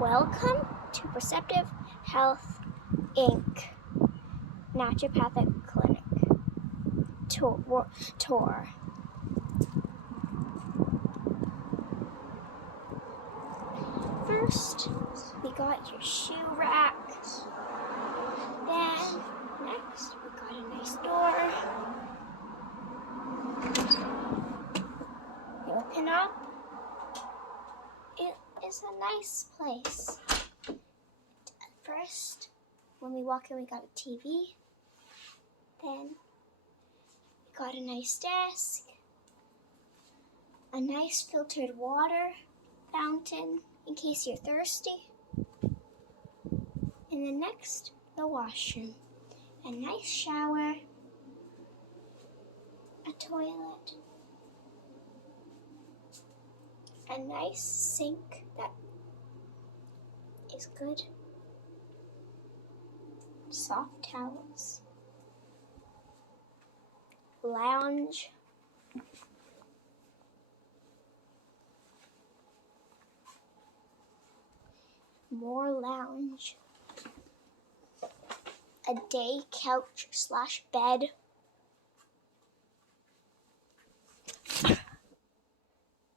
Welcome to Perceptive Health, Inc. Naturopathic Clinic Tour. First, we got your shoe rack. Then, next, we got a nice door. You open up. It is a nice place. First, when we walk in, we got a TV. Then, we got a nice desk. A nice filtered water fountain in case you're thirsty. And then next, the washroom. A nice shower. A toilet. A nice sink that is good. Soft towels. Lounge. More lounge. A day couch / bed.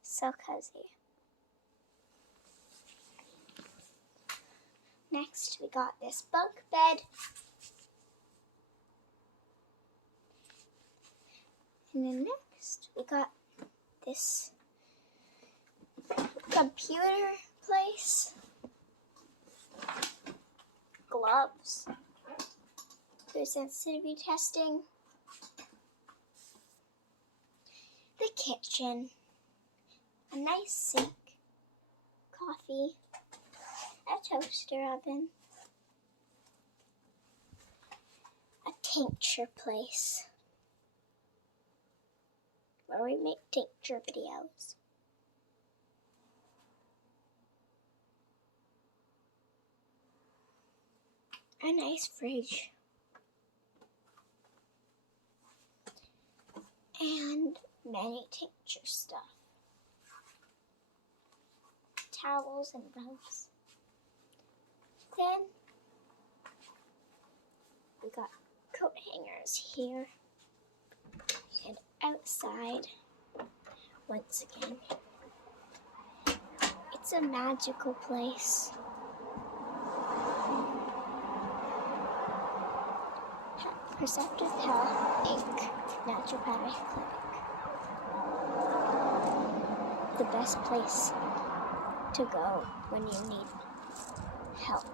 So cozy. Next, we got this bunk bed. And then next, we got this computer place. Gloves. Food sensitivity testing. The kitchen. A nice sink. Coffee. A toaster oven. A tincture place where we make tincture videos. A nice fridge. And many tincture stuff. Towels and rugs. Then we got coat hangers here and outside. Once again, it's a magical place. Perceptive Health, Inc. Naturopathic Clinic. The best place to go when you need help.